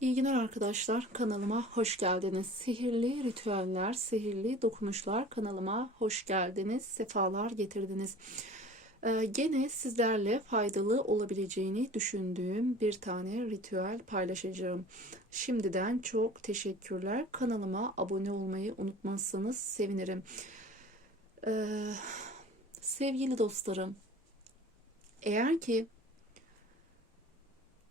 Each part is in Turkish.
İyi günler arkadaşlar. Kanalıma hoş geldiniz. Sihirli ritüeller, sihirli dokunuşlar kanalıma hoş geldiniz. Sefalar getirdiniz. Ee, gene sizlerle faydalı olabileceğini düşündüğüm bir tane ritüel paylaşacağım. Şimdiden çok teşekkürler. Kanalıma abone olmayı unutmazsanız sevinirim. Ee, sevgili dostlarım, eğer ki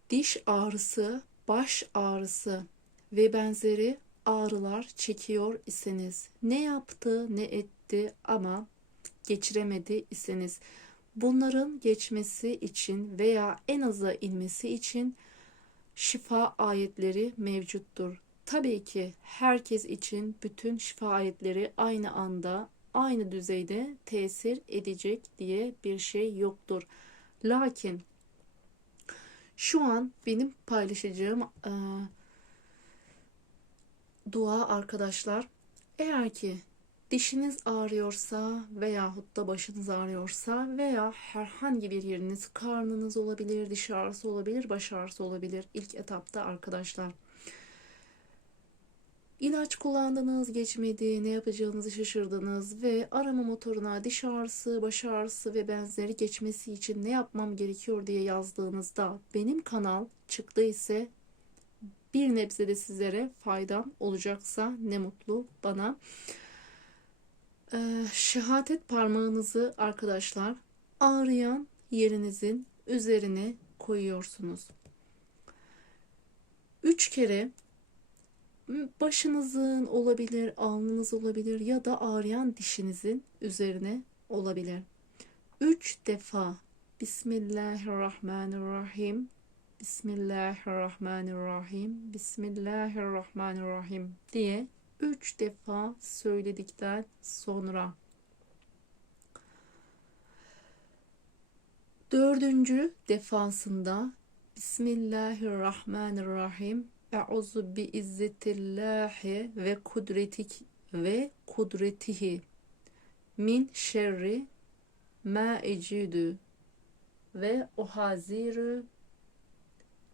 diş ağrısı baş ağrısı ve benzeri ağrılar çekiyor iseniz, ne yaptı ne etti ama geçiremedi iseniz, bunların geçmesi için veya en aza inmesi için şifa ayetleri mevcuttur. Tabii ki herkes için bütün şifa ayetleri aynı anda, aynı düzeyde tesir edecek diye bir şey yoktur. Lakin şu an benim paylaşacağım e, dua arkadaşlar. Eğer ki dişiniz ağrıyorsa veyahut da başınız ağrıyorsa veya herhangi bir yeriniz karnınız olabilir, diş ağrısı olabilir, baş ağrısı olabilir ilk etapta arkadaşlar. İlaç kullandınız, geçmedi, ne yapacağınızı şaşırdınız ve arama motoruna diş ağrısı, baş ağrısı ve benzeri geçmesi için ne yapmam gerekiyor diye yazdığınızda benim kanal çıktı ise bir nebze de sizlere faydam olacaksa ne mutlu bana. Ee, şehadet parmağınızı arkadaşlar ağrıyan yerinizin üzerine koyuyorsunuz. Üç kere başınızın olabilir, alnınız olabilir ya da ağrıyan dişinizin üzerine olabilir. Üç defa Bismillahirrahmanirrahim, Bismillahirrahmanirrahim, Bismillahirrahmanirrahim diye üç defa söyledikten sonra dördüncü defasında Bismillahirrahmanirrahim Eûzu bi izzetillahi ve kudretik ve kudretihi min şerri ma ecidu ve uhaziru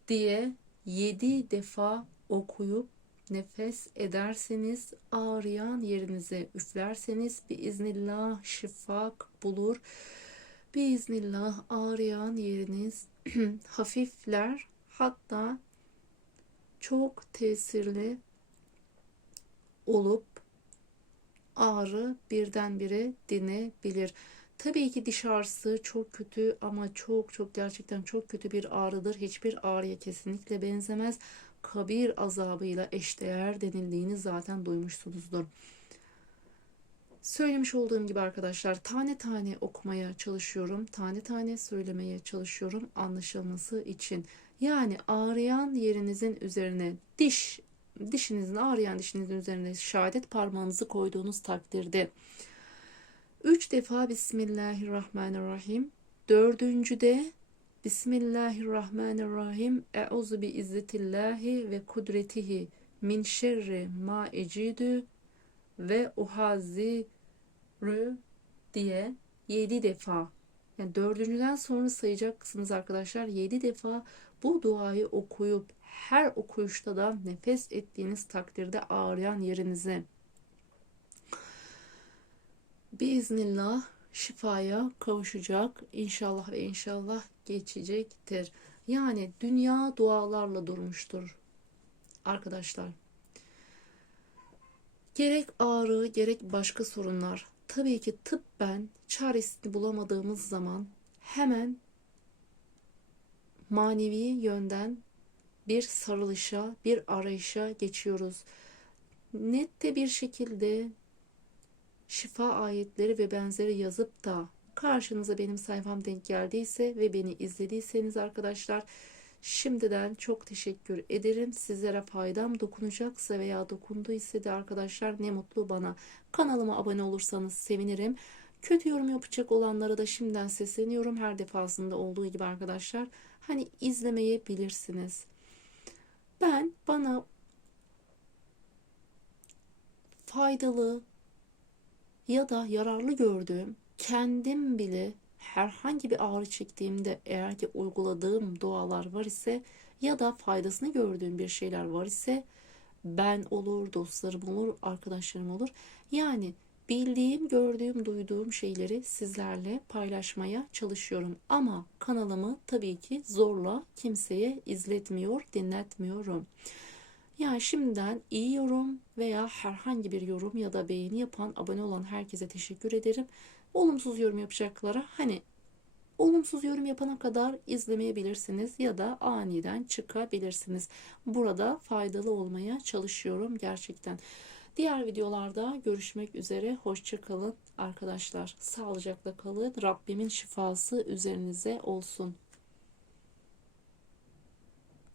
diye yedi defa okuyup nefes ederseniz ağrıyan yerinize üflerseniz bir iznillah şifa bulur. Bir iznillah ağrıyan yeriniz hafifler hatta çok tesirli olup ağrı birdenbire dinebilir. Tabii ki diş ağrısı çok kötü ama çok çok gerçekten çok kötü bir ağrıdır. Hiçbir ağrıya kesinlikle benzemez. Kabir azabıyla eşdeğer denildiğini zaten duymuşsunuzdur. Söylemiş olduğum gibi arkadaşlar tane tane okumaya çalışıyorum. Tane tane söylemeye çalışıyorum anlaşılması için. Yani ağrıyan yerinizin üzerine diş dişinizin ağrıyan dişinizin üzerine şehadet parmağınızı koyduğunuz takdirde üç defa Bismillahirrahmanirrahim dördüncüde Bismillahirrahmanirrahim Euzu bi izzetillahi ve kudretihi min şerri ma ecidü ve uhaziru diye yedi defa. Yani dördüncüden sonra sayacaksınız arkadaşlar yedi defa bu duayı okuyup her okuyuşta da nefes ettiğiniz takdirde ağrıyan yerinize biiznillah şifaya kavuşacak inşallah ve inşallah geçecektir. Yani dünya dualarla durmuştur arkadaşlar. Gerek ağrı gerek başka sorunlar tabii ki tıbben çaresini bulamadığımız zaman hemen manevi yönden bir sarılışa, bir arayışa geçiyoruz. Nette bir şekilde şifa ayetleri ve benzeri yazıp da karşınıza benim sayfam denk geldiyse ve beni izlediyseniz arkadaşlar şimdiden çok teşekkür ederim. Sizlere faydam dokunacaksa veya dokunduysa de arkadaşlar ne mutlu bana. Kanalıma abone olursanız sevinirim. Kötü yorum yapacak olanlara da şimdiden sesleniyorum. Her defasında olduğu gibi arkadaşlar hani izlemeyebilirsiniz. Ben bana faydalı ya da yararlı gördüğüm kendim bile herhangi bir ağrı çektiğimde eğer ki uyguladığım dualar var ise ya da faydasını gördüğüm bir şeyler var ise ben olur, dostlarım olur, arkadaşlarım olur. Yani bildiğim, gördüğüm, duyduğum şeyleri sizlerle paylaşmaya çalışıyorum. Ama kanalımı tabii ki zorla kimseye izletmiyor, dinletmiyorum. Yani şimdiden iyi yorum veya herhangi bir yorum ya da beğeni yapan, abone olan herkese teşekkür ederim. Olumsuz yorum yapacaklara hani olumsuz yorum yapana kadar izlemeyebilirsiniz ya da aniden çıkabilirsiniz. Burada faydalı olmaya çalışıyorum gerçekten. Diğer videolarda görüşmek üzere. Hoşça kalın arkadaşlar. Sağlıcakla kalın. Rabbimin şifası üzerinize olsun.